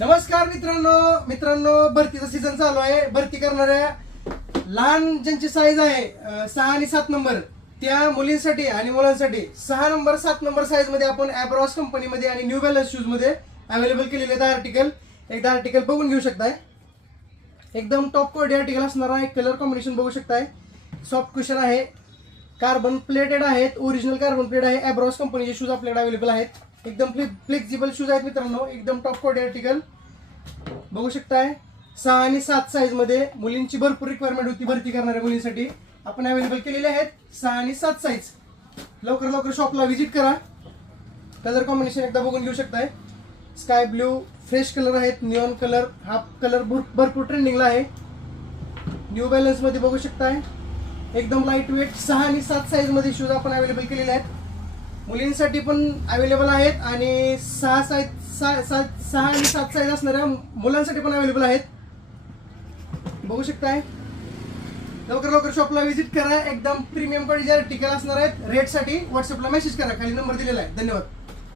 नमस्कार मित्रांनो भरतीचा सीझन चालू आहे. भरती करणाऱ्या लहान ज्यांची साईज आहे 6 आणि 7 नंबर त्या मुलींसाठी आणि मुलांसाठी 6 नंबर 7 नंबर साईज मध्ये आपण ॲब्रॉस कंपनीमध्ये आणि न्यू बॅलन्स शूज मध्ये अवेलेबल केलेले आहेत आर्टिकल. एकदा आर्टिकल बघून घेऊ शकताय. एकदम टॉप क्वालिटी आर्टिकल असणार आहे. कलर कॉम्बिनेशन बघू शकताय. सॉफ्ट कुशन आहे, कार्बन प्लेटेड आहेत, ओरिजिनल कार्बन प्लेट आहे. ॲब्रॉस कंपनीचे शूज आपल्याकडे अवेलेबल आहेत. एकदम फ्लेक्झिबल शूज आहेत मित्रांनो. एकदम टॉप क्वालिटी आर्टिकल बघू शकताय. 6 आणि 7 साईज मध्ये मुलींची भरपूर रिक्वायरमेंट होती. भरती करणाऱ्या मुलींसाठी आपण अवेलेबल केलेले आहेत 6 आणि 7 साईज. लवकर शॉपला व्हिजिट करा. कलर कॉम्बिनेशन एकदा बघून घेऊ शकताय. स्काय ब्ल्यू, फ्रेश कलर आहेत, निऑन कलर, हा कलर भरपूर ट्रेंडिंगला आहे. न्यू बॅलन्स मध्ये बघू शकताय. एकदम लाईट वेट 6 आणि 7 साईज मध्ये शूज आपण अवेलेबल केलेले आहेत. मुलींसाठी पण अवेलेबल आहेत आणि 6 आणि 7 साईज असणाऱ्या मुलांसाठी पण अवेलेबल आहेत. बघू शकताय. लवकर शॉपला व्हिजिट करा. एकदम प्रीमियम क्वालिटी आर्टिकल असणार आहेत. रेटसाठी व्हॉट्सअपला मेसेज करा. खाली नंबर दिलेला आहे. धन्यवाद.